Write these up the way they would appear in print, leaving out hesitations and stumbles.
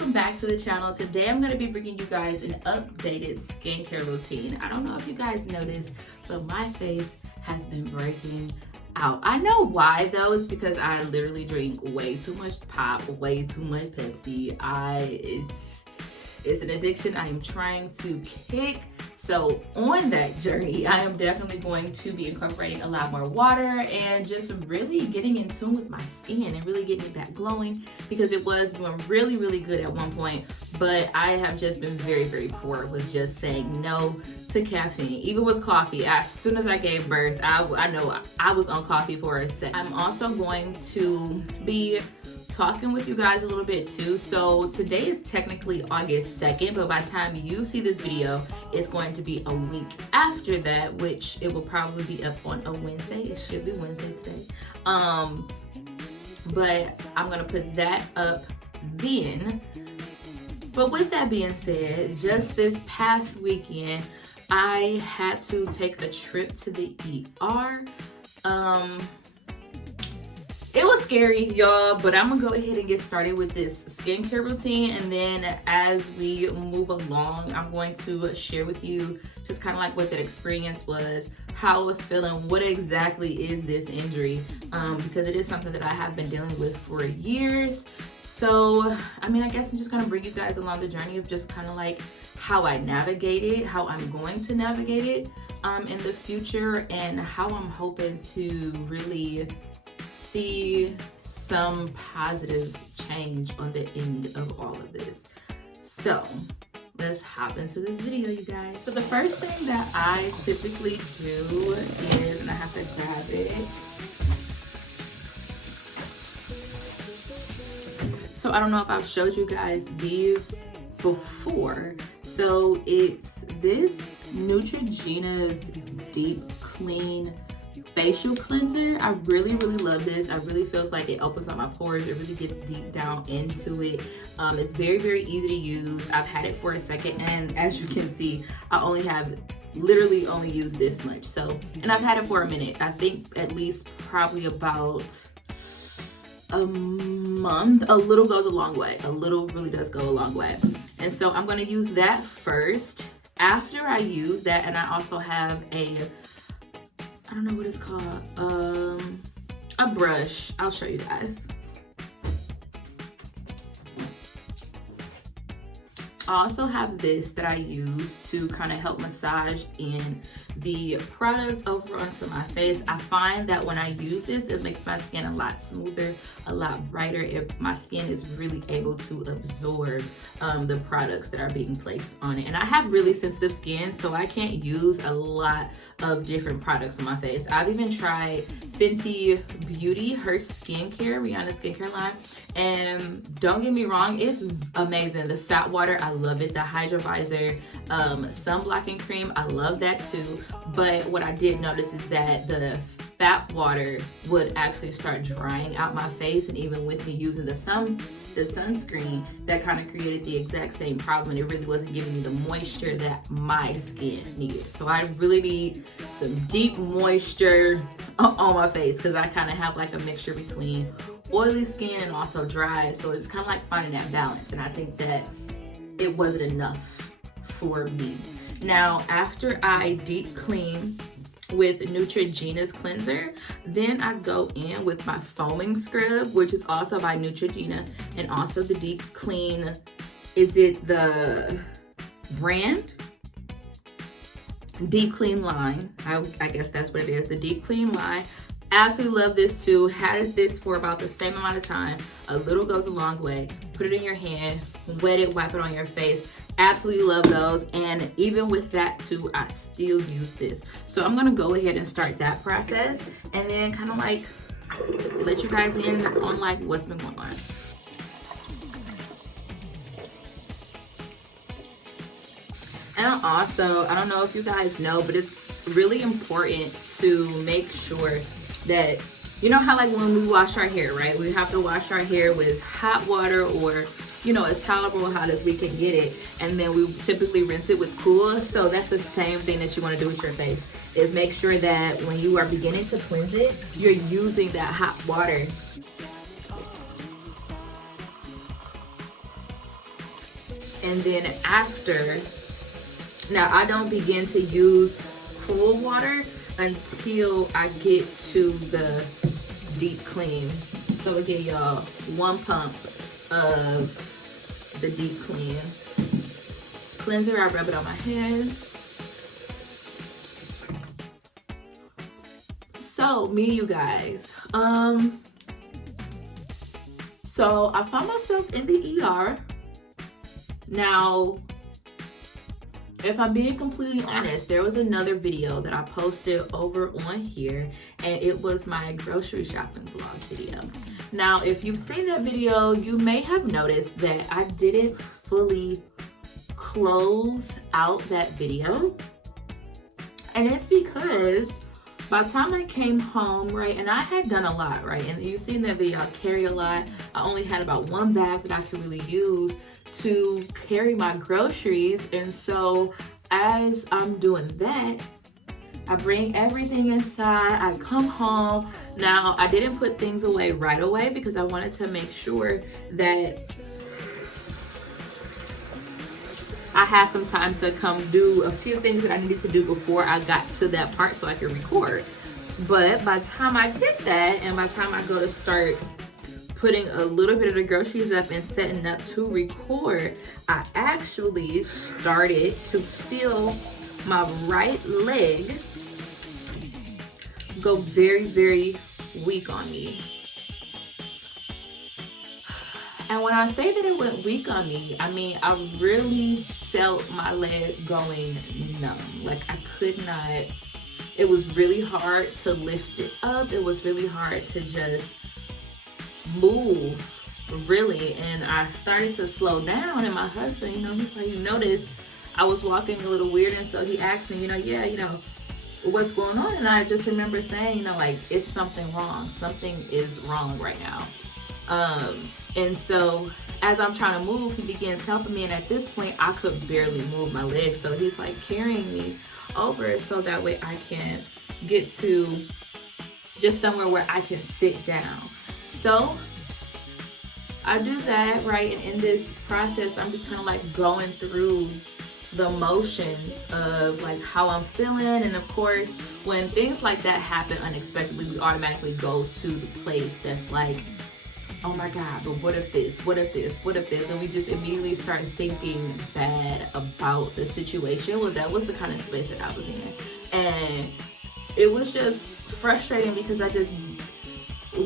welcome back to the channel. Today I'm going to be bringing you guys an updated skincare routine. I don't know if you guys noticed, but my face has been breaking out. I know why though. It's because I literally drink way too much pop, way too much Pepsi. It's an addiction I am trying to kick. So on that journey, I am definitely going to be incorporating a lot more water and just really getting in tune with my skin and really getting it back glowing, because it was doing really, really good at one point, but I have just been very, very poor with just saying no to caffeine. Even with coffee, as soon as I gave birth, I know I was on coffee for a sec. I'm also going to be talking with you guys a little bit too. So today is technically August 2nd, but by the time you see this video, it's going to be a week after that, which it will probably be up on a Wednesday. It should be Wednesday today. But I'm gonna put that up then. But with that being said, just this past weekend, I had to take a trip to the ER. It was scary, y'all, but I'm gonna go ahead and get started with this skincare routine, and then as we move along, I'm going to share with you just kind of like what that experience was, how I was feeling, what exactly is this injury, because it is something that I have been dealing with for years. So, I mean, I guess I'm just gonna bring you guys along the journey of just kind of like how I navigate it, how I'm going to navigate it in the future, and how I'm hoping to really see some positive change on the end of all of this. So let's hop into this video, you guys. So the first thing that I typically do is, and I have to grab it. So I don't know if I've showed you guys these before. So it's this Neutrogena's Deep Clean Facial Cleanser. I really, really love this. I really feels like it opens up my pores. It really gets deep down into it. It's very, very easy to use. I've had it for a second, and as you can see, I literally only use this much. So, and I've had it for a minute. I think at least probably about a month. A little goes a long way. A little really does go a long way. And so I'm going to use that first. After I use that, and I also have I don't know what it's called, a brush. I'll show you guys. I also have this that I use to kind of help massage in the product over onto my face. I find that when I use this, it makes my skin a lot smoother, a lot brighter, if my skin is really able to absorb the products that are being placed on it. And I have really sensitive skin, so I can't use a lot of different products on my face. I've even tried Fenty Beauty, her skincare, Rihanna's skincare line, and don't get me wrong, it's amazing. The fat water, I love it. The Hydrovisor sun blocking cream, I love that too. But what I did notice is that the fat water would actually start drying out my face, and even with me using the sunscreen, that kind of created the exact same problem, and it really wasn't giving me the moisture that my skin needed. So I really need some deep moisture on my face, because I kind of have like a mixture between oily skin and also dry. So it's kind of like finding that balance, and I think that it wasn't enough for me. Now, after I deep clean with Neutrogena's cleanser, then I go in with my foaming scrub, which is also by Neutrogena, and also the Deep Clean, is it the brand? Deep Clean line, I guess that's what it is, the Deep Clean line. Absolutely love this too. Had this for about the same amount of time. A little goes a long way. Put it in your hand, wet it, wipe it on your face. Absolutely love those. And even with that too, I still use this. So I'm gonna go ahead and start that process, and then kind of like let you guys in on like what's been going on. And also, I don't know if you guys know, but it's really important to make sure that, you know how like when we wash our hair, right? We have to wash our hair with hot water, or you know, as tolerable hot as we can get it, and then we typically rinse it with cool. So that's the same thing that you want to do with your face, is make sure that when you are beginning to cleanse it, you're using that hot water And then after, now I don't begin to use cool water until I get to the deep clean. So again, y'all, 1 pump of the deep clean cleanser. I rub it on my hands. So me, you guys, so I found myself in the ER. Now, if I'm being completely honest, there was another video that I posted over on here, and it was my grocery shopping vlog video. Now, if you've seen that video, you may have noticed that I didn't fully close out that video. And it's because by the time I came home, right, and I had done a lot, right, and you've seen that video, I carry a lot. I only had about 1 bag that I could really use to carry my groceries. And so as I'm doing that, I bring everything inside, I come home. Now, I didn't put things away right away because I wanted to make sure that I had some time to come do a few things that I needed to do before I got to that part so I could record. But by the time I did that, and by the time I go to start putting a little bit of the groceries up and setting up to record, I actually started to feel my right leg go very, very weak on me. And when I say that it went weak on me, I mean, I really felt my leg going numb. Like I could not, it was really hard to lift it up. It was really hard to just move, really. And I started to slow down, and my husband, he's like, he noticed I was walking a little weird, and so he asked me, what's going on? And I just remember saying, like, it's something wrong. Something is wrong right now. And so as I'm trying to move, he begins helping me, and at this point I could barely move my legs. So he's like carrying me over so that way I can get to just somewhere where I can sit down. So I do that, right? And in this process, I'm just kind of like going through the motions of like how I'm feeling. And of course, when things like that happen unexpectedly, we automatically go to the place that's like, oh my God, but what if this, what if this, what if this? And we just immediately start thinking bad about the situation. Well, that was the kind of space that I was in. And it was just frustrating because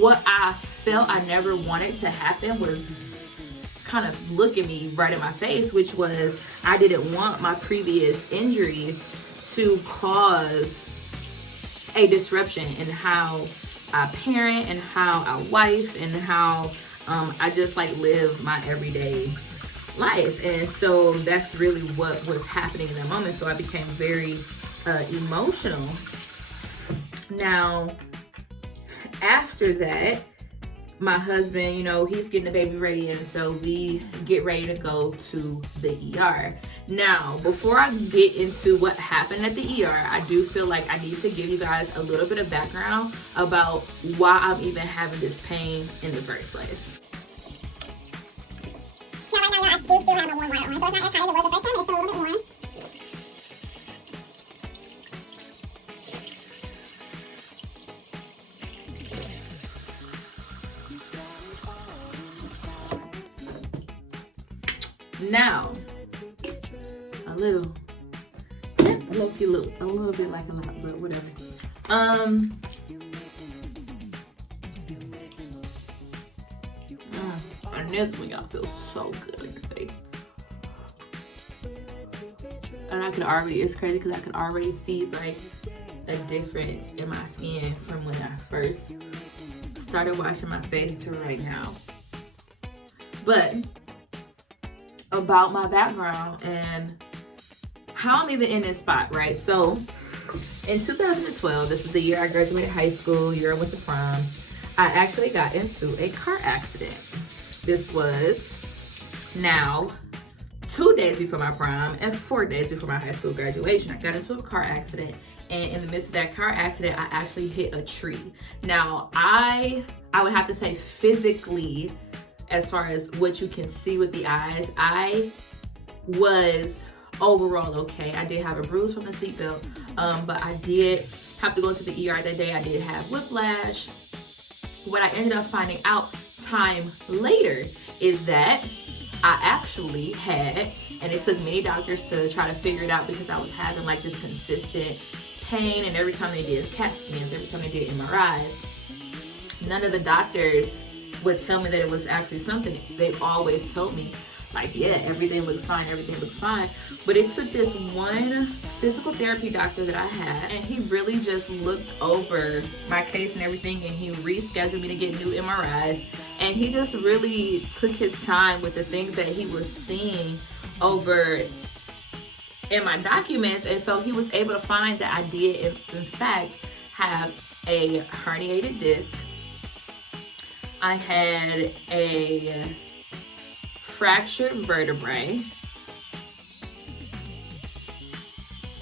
what I felt I never wanted to happen was kind of looking me right in my face, which was I didn't want my previous injuries to cause a disruption in how I parent and how I wife and how I just like live my everyday life. And so that's really what was happening in that moment. So I became very emotional. Now, after that, my husband, he's getting the baby ready, and so we get ready to go to the ER. Now, before I get into what happened at the ER, I do feel like I need to give you guys a little bit of background about why I'm even having this pain in the first place. Now, right now, I do still have a warm water on, so it's not as hot as it was the first time, it's still a little bit warm. Now, a little bit like a lot, but whatever. And this one, y'all, feels so good on your face. And it's crazy because I could already see like a difference in my skin from when I first started washing my face to right now. But about my background and how I'm even in this spot, right? So in 2012, this is the year I graduated high school, year I went to prom, I actually got into a car accident. This was now 2 days before my prom and 4 days before my high school graduation. I got into a car accident, and in the midst of that car accident, I actually hit a tree. Now, I would have to say physically, as far as what you can see with the eyes, I was overall okay. I did have a bruise from the seatbelt, but I did have to go to the ER that day. I did have whiplash. What I ended up finding out time later is that I actually had, and it took many doctors to try to figure it out because I was having like this consistent pain, and every time they did CAT scans, every time they did MRIs, none of the doctors would tell me that it was actually something. They always told me, like, yeah, everything looks fine, everything looks fine. But it took this one physical therapy doctor that I had, and he really just looked over my case and everything, and he rescheduled me to get new MRIs. And he just really took his time with the things that he was seeing over in my documents. And so he was able to find that I did, in fact, have a herniated disc. I had a fractured vertebrae,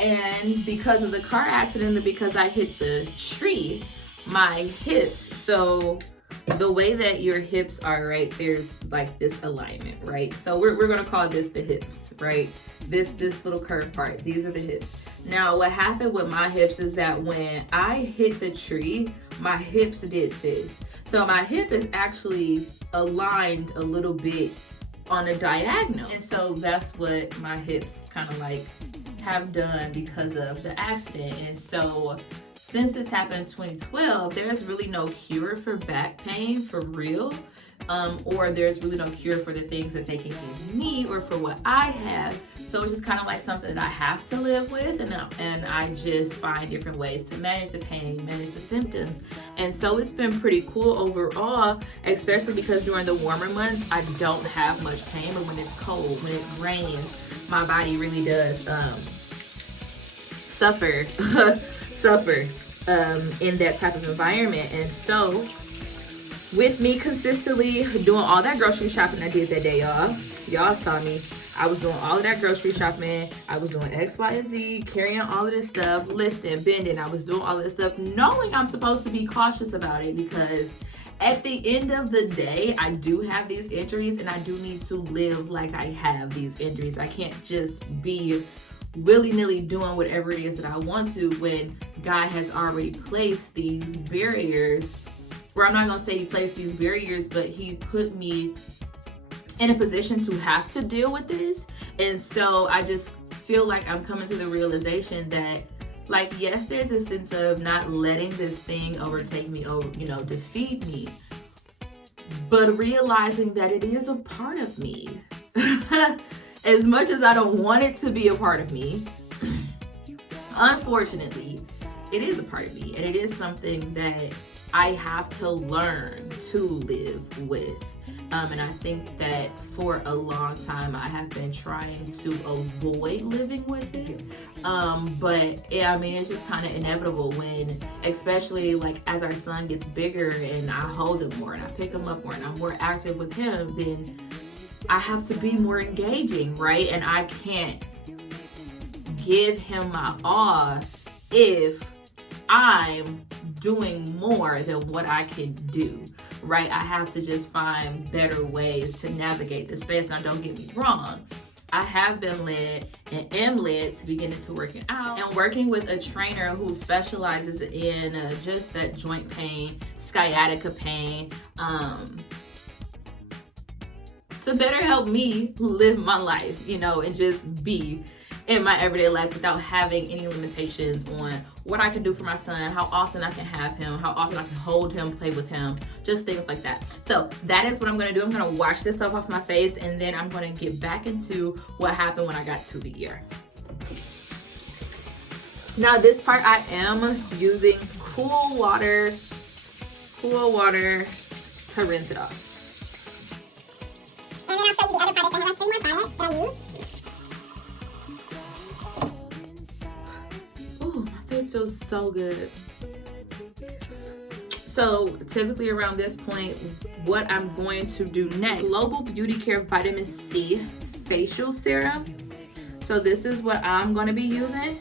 and because of the car accident and because I hit the tree, my hips, so the way that your hips are, right, there's like this alignment, right? So we're gonna call this the hips, right? This little curved part, these are the hips. Now what happened with my hips is that when I hit the tree, my hips did this. So my hip is actually aligned a little bit on a diagonal. And so that's what my hips kind of like have done because of the accident. And so since this happened in 2012, there's really no cure for back pain for real. Or there's really no cure for the things that they can give me or for what I have. So it's just kind of like something that I have to live with, and I just find different ways to manage the pain, manage the symptoms. And so it's been pretty cool overall, especially because during the warmer months, I don't have much pain, but when it's cold, when it rains, my body really does suffer in that type of environment. And so with me consistently doing all that grocery shopping I did that day, y'all saw me. I was doing all of that grocery shopping. I was doing X, Y, and Z, carrying all of this stuff, lifting, bending. I was doing all of this stuff, knowing I'm supposed to be cautious about it because at the end of the day, I do have these injuries and I do need to live like I have these injuries. I can't just be willy-nilly doing whatever it is that I want to when God has already placed these barriers. Where I'm not gonna say he placed these barriers, but he put me in a position to have to deal with this. And so I just feel like I'm coming to the realization that, like, yes, there's a sense of not letting this thing overtake me or, defeat me, but realizing that it is a part of me. As much as I don't want it to be a part of me, unfortunately, it is a part of me, and it is something that I have to learn to live with. And I think that for a long time I have been trying to avoid living with it. But yeah, I mean, it's just kind of inevitable when, especially like as our son gets bigger and I hold him more and I pick him up more and I'm more active with him, then I have to be more engaging, right? And I can't give him my all if I'm doing more than what I can do, right? I have to just find better ways to navigate the space. Now, don't get me wrong. I have been led and am led to begin into working out and working with a trainer who specializes in just that joint pain, sciatica pain, to better help me live my life, and just be in my everyday life without having any limitations on what I can do for my son, how often I can have him, how often I can hold him, play with him, just things like that. So that is what I'm gonna do. I'm gonna wash this stuff off my face, and then I'm gonna get back into what happened when I got to the ER. Now this part I am using cool water to rinse it off. And then I'll show you the other product. I have 3 more products that I use. Ooh, my face feels so good. So typically around this point, what I'm going to do next, Global Beauty Care Vitamin C Facial Serum. So this is what I'm going to be using.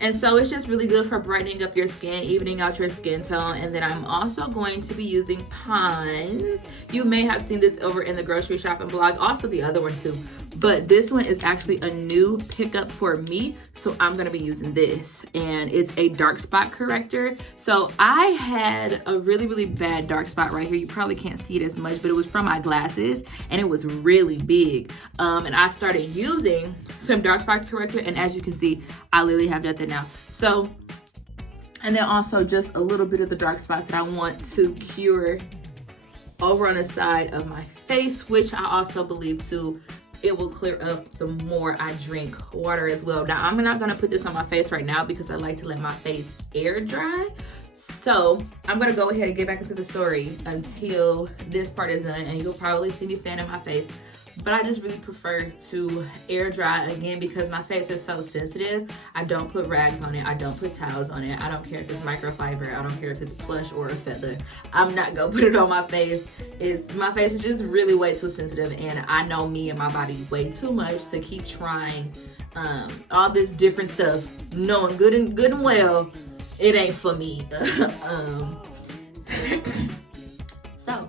And so it's just really good for brightening up your skin, evening out your skin tone. And then I'm also going to be using Pond's. You may have seen this over in the grocery shopping blog, also the other one too. but this one is actually a new pickup for me, so I'm gonna be using this, and it's a dark spot corrector. So I had a really bad dark spot right here. You probably can't see it as much, but it was from my glasses and it was really big, and I started using some dark spot corrector, and as you can see, I literally have nothing now. So, and then also just a little bit of the dark spots that I want to cure over on the side of my face, which I also believe too, it will clear up the more I drink water as well. Now, I'm not gonna put this on my face right now because I like to let my face air dry. So I'm gonna go ahead and get back into the story until this part is done, and you'll probably see me fanning my face. But I just really prefer to air dry again because my face is so sensitive. I don't put rags on it. I don't put towels on it. I don't care if it's microfiber. I don't care if it's plush or a feather. I'm not gonna put it on my face. My face is just really way too sensitive, and I know me and my body way too much to keep trying all this different stuff, knowing good and well it ain't for me. So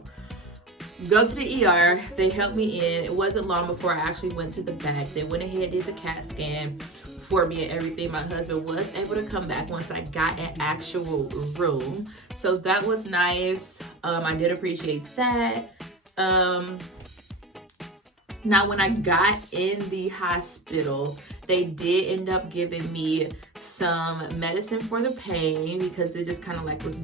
go to the ER. They helped me in. It wasn't long before I actually went to the back. They went ahead, did the CAT scan for me and everything. My husband was able to come back once I got an actual room, so that was nice. I did appreciate that. Now, when I got in the hospital, they did end up giving me some medicine for the pain because it just kind of like was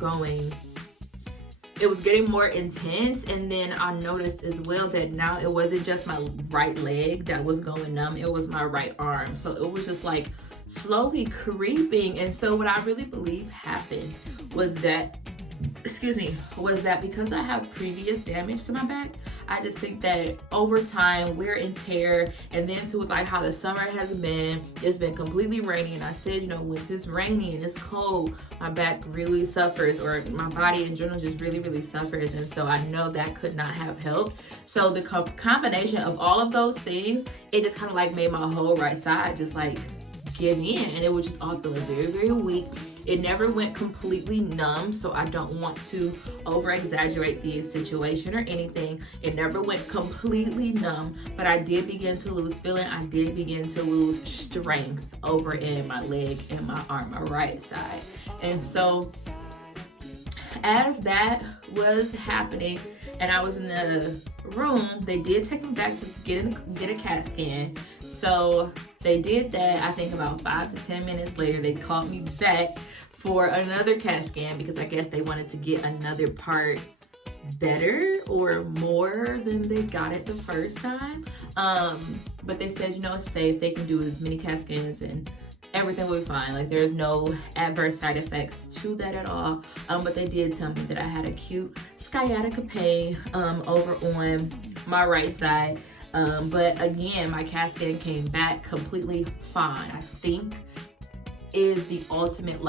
getting more intense. And then I noticed as well that now it wasn't just my right leg that was going numb, it was my right arm. So it was just like slowly creeping. And so what I really believe happened was that, because I have previous damage to my back, I just think that over time, wear and tear, and then to like how the summer has been, it's been completely rainy, and I said, when it's rainy and it's cold, my back really suffers, or my body in general just really suffers. And so I know that could not have helped. So the combination of all of those things, it just kind of like made my whole right side just like give in, and it was just all feeling very weak. It never went completely numb, so I don't want to over exaggerate the situation or anything. It never went completely numb, but I did begin to lose feeling. I did begin to lose strength over in my leg and my arm, my right side. And so as that was happening and I was in the room, they did take me back to get a CAT scan. So they did that. I think about 5 to 10 minutes later, they called me back for another CAT scan because I guess they wanted to get another part better or more than they got it the first time. But they said, it's safe. They can do as many CAT scans and everything will be fine. Like, there's no adverse side effects to that at all. But they did tell me that I had acute sciatica pain over on my right side. But again, my CAT scan came back completely fine. I think is the ultimate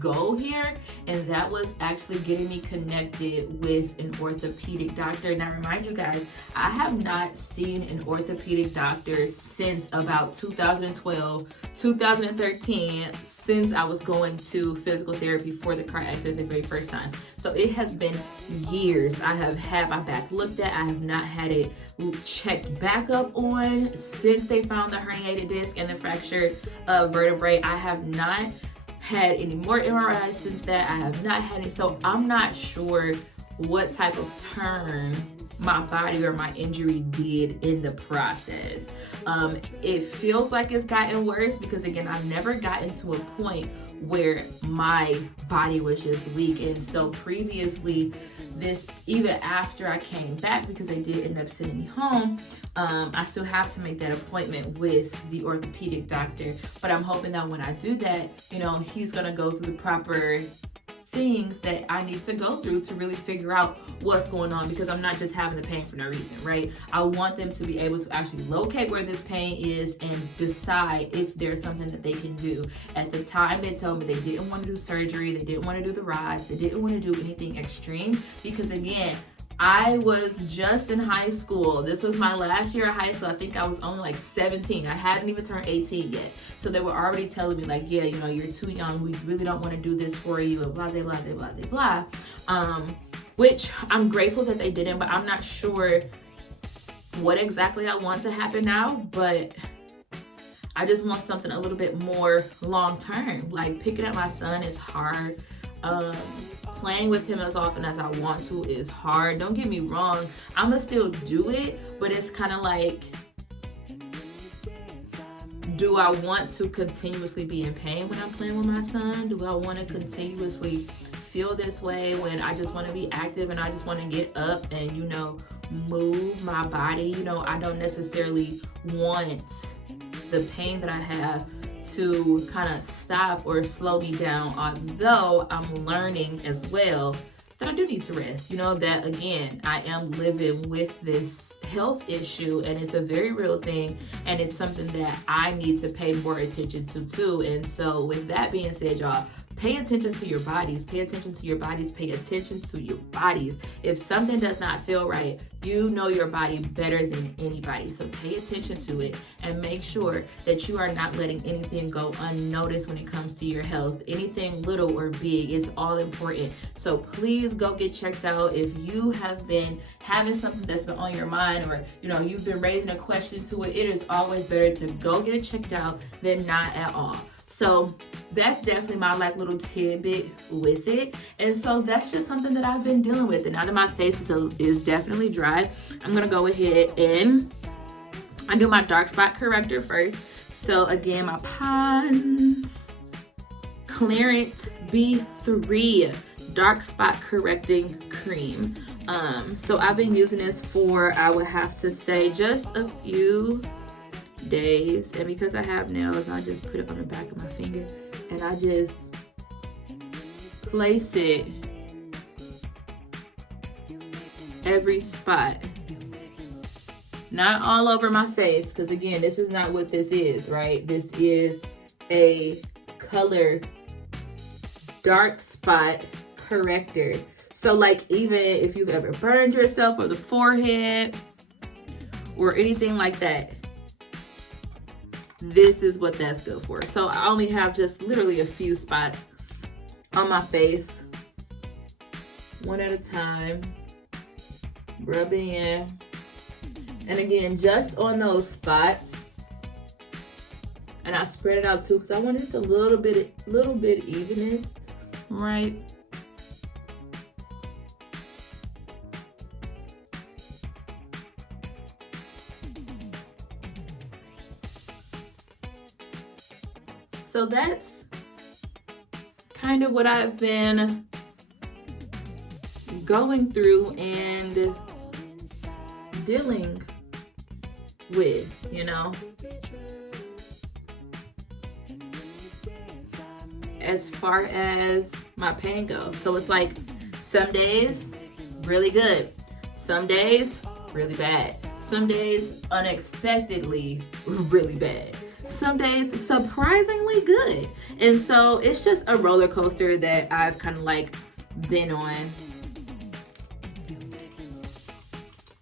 goal here, and that was actually getting me connected with an orthopedic doctor. Now, remind you guys, I have not seen an orthopedic doctor since about 2012, 2013, since I was going to physical therapy for the car accident the very first time. So it has been years. I have had my back looked at. I have not had it checked back up on since they found the herniated disc and the fractured vertebrae. I have not had any more MRIs since that. I have not had it. So I'm not sure what type of turn my body or my injury did in the process. It feels like it's gotten worse because, again, I've never gotten to a point where my body was just weak. And so previously, even after I came back, because they did end up sending me home, I still have to make that appointment with the orthopedic doctor. But I'm hoping that when I do that, he's gonna go through the proper things that I need to go through to really figure out what's going on, because I'm not just having the pain for no reason, right? I want them to be able to actually locate where this pain is and decide if there's something that they can do. At the time, they told me they didn't want to do surgery, they didn't want to do the rods, they didn't want to do anything extreme, because again, I was just in high school. This was my last year of high school. I think I was only 17. I hadn't even turned 18 yet. So they were already telling me yeah, you're too young. We really don't want to do this for you, and blah, blah, blah, blah, blah, blah. Which I'm grateful that they didn't, but I'm not sure what exactly I want to happen now, but I just want something a little bit more long term. Like picking up my son is hard. Playing with him as often as I want to is hard. Don't get me wrong, I'ma still do it, but it's kind of like, do I want to continuously be in pain when I'm playing with my son? Do I want to continuously feel this way when I just want to be active and I just want to get up and, you know, move my body? You know, I don't necessarily want the pain that I have to kind of stop or slow me down, although I'm learning as well that I do need to rest. You know, that again, I am living with this health issue and it's a very real thing, and it's something that I need to pay more attention to too. And so with that being said, y'all, pay attention to your bodies, pay attention to your bodies, pay attention to your bodies. If something does not feel right, you know your body better than anybody. So pay attention to it and make sure that you are not letting anything go unnoticed when it comes to your health. Anything little or big is all important. So please go get checked out. If you have been having something that's been on your mind, or you know, you've been raising a question to it, it is always better to go get it checked out than not at all. So that's definitely my like little tidbit with it. And so that's just something that I've been dealing with. And now that my face is definitely dry, I'm going to go ahead and I do my dark spot corrector first. So again, my Pond's Clarent B3 dark spot correcting cream. So I've been using this for, I would have to say, just a few days, and because I have nails, I just put it on the back of my finger and I just place it every spot, not all over my face, because again, this is not what this is, right? This is a color dark spot corrector. So like, even if you've ever burned yourself on the forehead or anything like that, this is what that's good for. So I only have just literally a few spots on my face, one at a time, rub it in. And again, just on those spots, and I spread it out too, because I want just a little bit evenness, right? So that's kind of what I've been going through and dealing with, you know, as far as my pain goes. So it's like some days really good, some days really bad, some days unexpectedly really bad, some days surprisingly good. And so it's just a roller coaster that I've kind of like been on.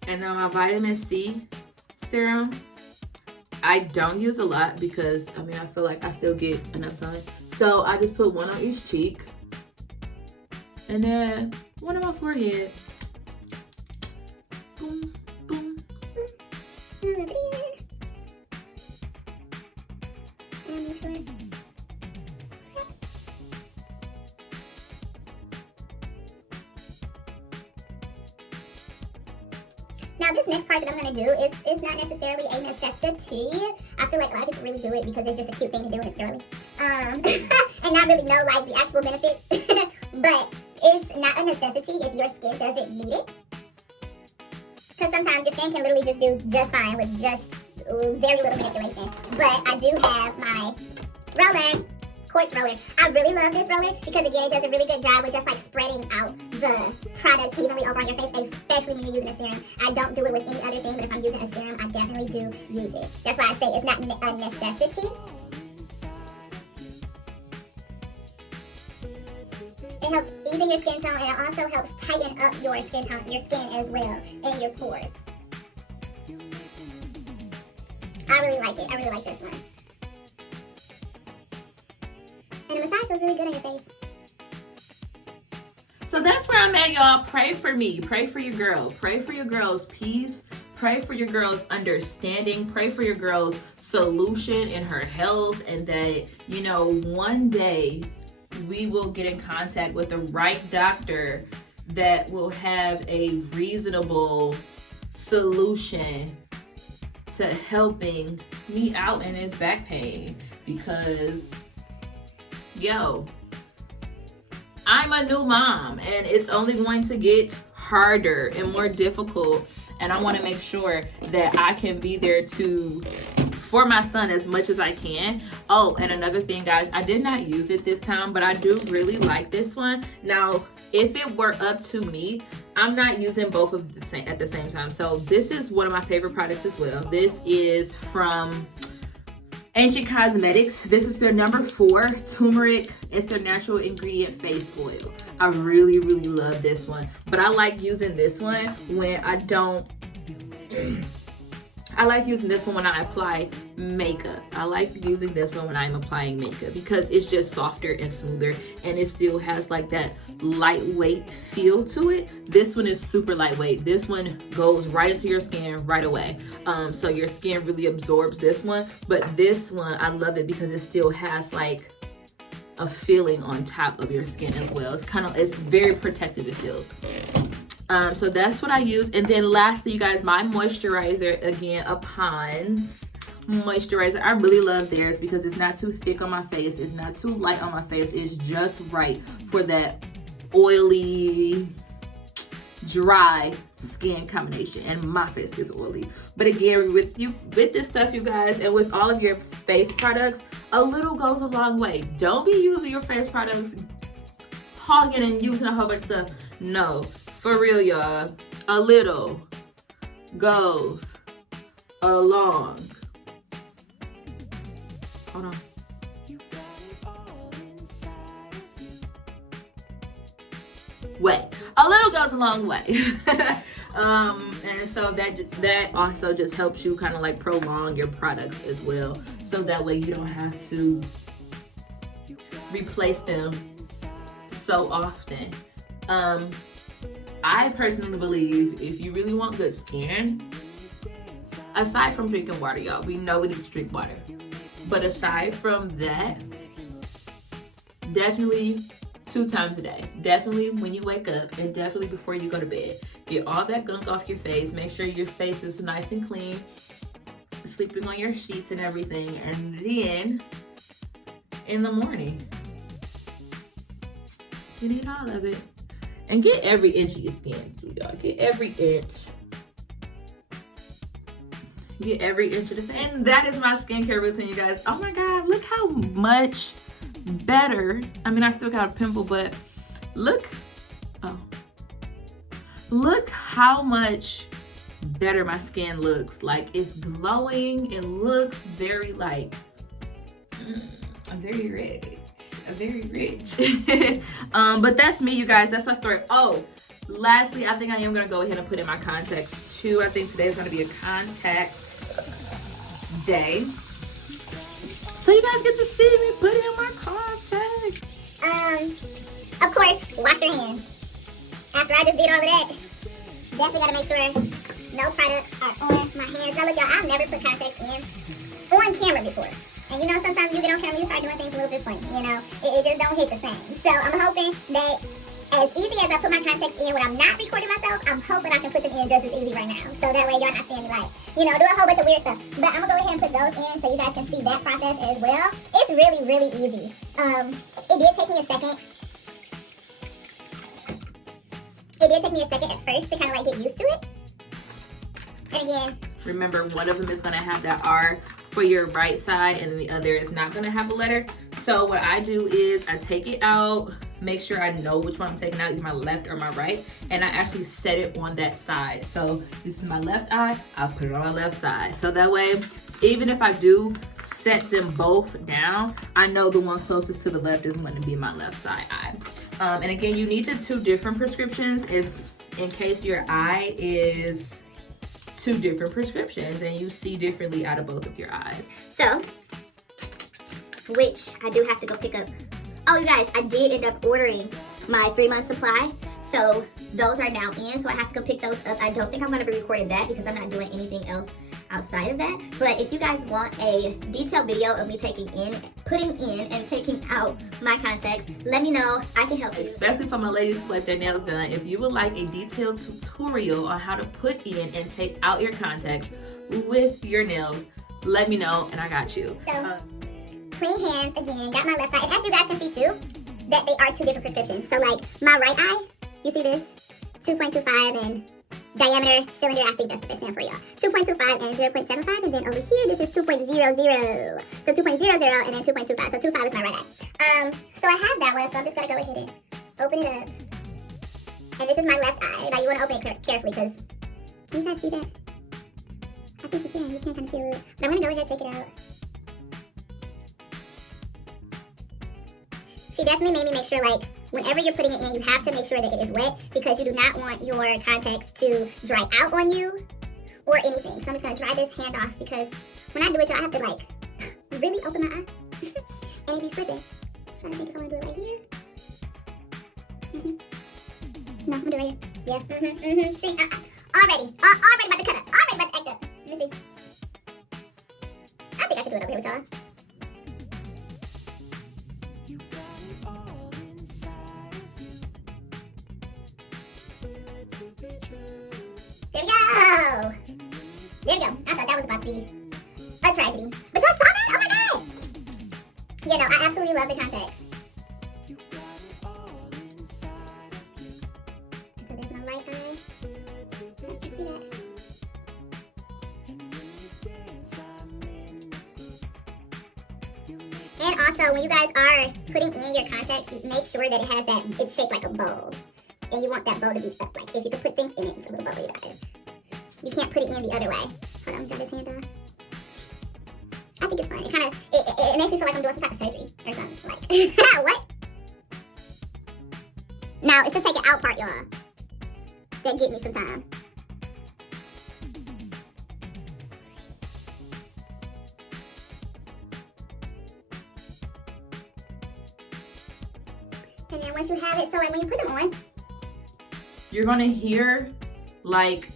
And then my vitamin C serum, I don't use a lot because I mean, I feel like I still get enough sun. So I just put one on each cheek and then one on my forehead. Boom, boom. Now this next part that I'm going to do is not necessarily a necessity. I feel like a lot of people really do it because it's just a cute thing to do and it's girly. And not really know like the actual benefits. But it's not a necessity if your skin doesn't need it. Because sometimes your skin can literally just do just fine with just very little manipulation. But I do have my roller, quartz roller. I really love this roller because again, it does a really good job with just like spreading out the product evenly over on your face, especially when you're using a serum. I don't do it with any other thing, but if I'm using a serum, I definitely do use it. That's why I say it's not a necessity. It helps even your skin tone, and it also helps tighten up your skin tone, your skin as well, and your pores. I really like it. I really like this one. And the massage feels really good on your face. So that's where I'm at, y'all. Pray for me. Pray for your girl. Pray for your girl's peace. pray for your girl's understanding, pray for your girl's solution in her health, and that, you know, one day we will get in contact with the right doctor that will have a reasonable solution to helping me out in this back pain. Because, yo, I'm a new mom and it's only going to get harder and more difficult, and I want to make sure that I can be there for my son as much as I can. Oh, and another thing, guys, I did not use it this time, but I do really like this one. Now, if it were up to me, I'm not using both of the at the same time. So this is one of my favorite products as well. This is from Ancient Cosmetics. This is their number 4 turmeric. It's their natural ingredient face oil. I really, really love this one, but I like using this one when I don't. I like using this one when I apply makeup. I like using this one when I'm applying makeup because it's just softer and smoother, and it still has like that lightweight feel to it. This one is super lightweight. This one goes right into your skin right away. So your skin really absorbs this one, but this one, I love it because it still has like a feeling on top of your skin as well. It's very protective, it feels. So that's what I use. And then lastly, you guys, my moisturizer, again, a Pond's moisturizer. I really love theirs because it's not too thick on my face. It's not too light on my face. It's just right for that oily, dry skin combination. And my face is oily. But again, with this stuff, you guys, and with all of your face products, a little goes a long way. Don't be using your face products hogging and using a whole bunch of stuff. No. For real, y'all, a little goes a long. Hold on. Way. A little goes a long way. And so that also just helps you kind of like prolong your products as well. So that way you don't have to replace them so often. I personally believe if you really want good skin, aside from drinking water, y'all, we know we need to drink water. But aside from that, definitely 2 times a day. Definitely when you wake up and definitely before you go to bed. Get all that gunk off your face. Make sure your face is nice and clean. Sleeping on your sheets and everything. And then in the morning, you need all of it. And get every inch of your skin, too, y'all. Get every inch. Get every inch of the face. And that is my skincare routine, you guys. Oh my God, look how much better. I mean, I still got a pimple, but look. Oh. Look how much better my skin looks. Like, it's glowing. It looks very, like, very rich. Very rich. But that's me, you guys. That's my story. Oh, lastly, I think I am gonna go ahead and put in my contacts too. I think today is gonna be a contact day, so you guys get to see me put in my contacts. Of course, wash your hands. After I just did all of that, definitely gotta make sure no products are on my hands. Now look, y'all, I've never put contacts in on camera before. And you know, sometimes you get on camera, you start doing things a little bit funny, you know? It just don't hit the same. So I'm hoping that as easy as I put my contacts in when I'm not recording myself, I'm hoping I can put them in just as easy right now. So that way y'all not seeing me like, you know, do a whole bunch of weird stuff. But I'm gonna go ahead and put those in so you guys can see that process as well. It's really, really easy. It did take me a second. It did take me a second at first to kind of like get used to it. And again, remember, one of them is gonna have that R for your right side and the other is not gonna have a letter. So what I do is I take it out, make sure I know which one I'm taking out, either my left or my right, and I actually set it on that side. So this is my left eye, I'll put it on my left side. So that way, even if I do set them both down, I know the one closest to the left is going to be my left side eye. And again, you need the 2 different prescriptions in case your eye is 2 different prescriptions and you see differently out of both of your eyes. So, which I do have to go pick up. Oh, you guys, I did end up ordering my 3-month supply. So those are now in, so I have to go pick those up. I don't think I'm going to be recording that because I'm not doing anything else outside of that. But if you guys want a detailed video of me putting in and taking out my contacts, let me know. I can help you. Especially for my ladies who like their nails done. If you would like a detailed tutorial on how to put in and take out your contacts with your nails, let me know and I got you. So clean hands again, got my left side. And as you guys can see too, that they are two different prescriptions. So like my right eye, you see this? 2.25 and diameter cylinder, I think that's what they stand for, y'all. 2.25 and 0.75, and then over here, this is 2.00. So 2.00 and then 2.25. So 2.5 is my right eye. So I have that one, so I'm just gonna go ahead and open it up. And this is my left eye. Now you wanna open it carefully, because, can you guys see that? I think you can. You can kind of see a little. But I'm gonna go ahead and take it out. She definitely made me make sure, like, whenever you're putting it in, you have to make sure that it is wet, because you do not want your contacts to dry out on you or anything. So I'm just gonna dry this hand off, because when I do it, y'all, I have to like really open my eye and it be slipping. I'm trying to think if I wanna do it right here. No, I'm gonna do it right here. Yeah. See, already about to cut up. Already about to act up. Let me see. I think I can do it over here with y'all. There we go! There we go. I thought that was about to be a tragedy. But y'all saw that? Oh my god! Yeah, no, I absolutely love the contacts. So there's my right eye. You can see that. And also, when you guys are putting in your contacts, make sure that it has that, it's shaped like a bowl. And you want that bowl to be up. Like, if you could put things in it, it's a little bowl, you guys. You can't put it in the other way. Hold on, dry this hand off. I think it's fun. It kind of, it makes me feel like I'm doing some type of surgery or something. Like, what? Now, it's the take it out part, y'all, that give me some time. And then once you have it, so like when you put them on, you're gonna hear like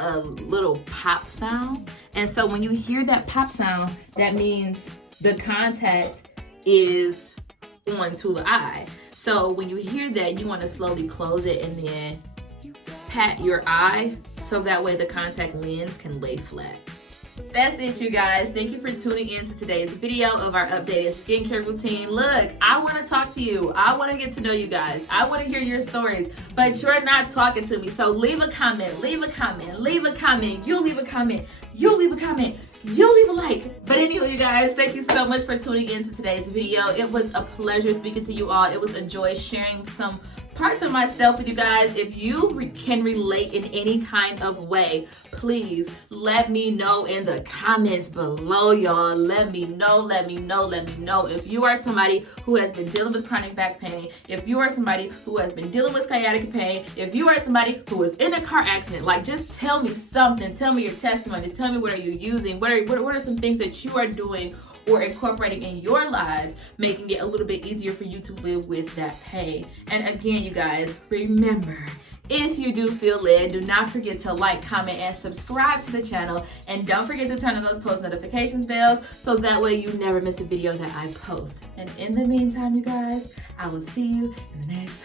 a little pop sound. And so when you hear that pop sound, that means the contact is onto the eye. So when you hear that, you want to slowly close it and then pat your eye so that way the contact lens can lay flat. That's it, you guys. Thank you for tuning in to today's video of our updated skincare routine. Look, I want to talk to you. I want to get to know you guys. I want to hear your stories, but you're not talking to me. So leave a comment, leave a comment, leave a comment. You leave a comment, you leave a comment, you leave a like. But anyway, you guys, thank you so much for tuning in to today's video. It was a pleasure speaking to you all. It was a joy sharing some parts of myself with you guys. If you can relate in any kind of way, please let me know in the comments below, y'all. Let me know, let me know, let me know. If you are somebody who has been dealing with chronic back pain, if you are somebody who has been dealing with sciatica pain, if you are somebody who was in a car accident, like, just tell me something. Tell me your testimonies. Tell me what are you using. What are some things that you are doing or incorporating in your lives, making it a little bit easier for you to live with that pain. And again, you guys, remember, if you do feel led, do not forget to like, comment, and subscribe to the channel. And don't forget to turn on those post notifications bells so that way you never miss a video that I post. And in the meantime, you guys, I will see you in the next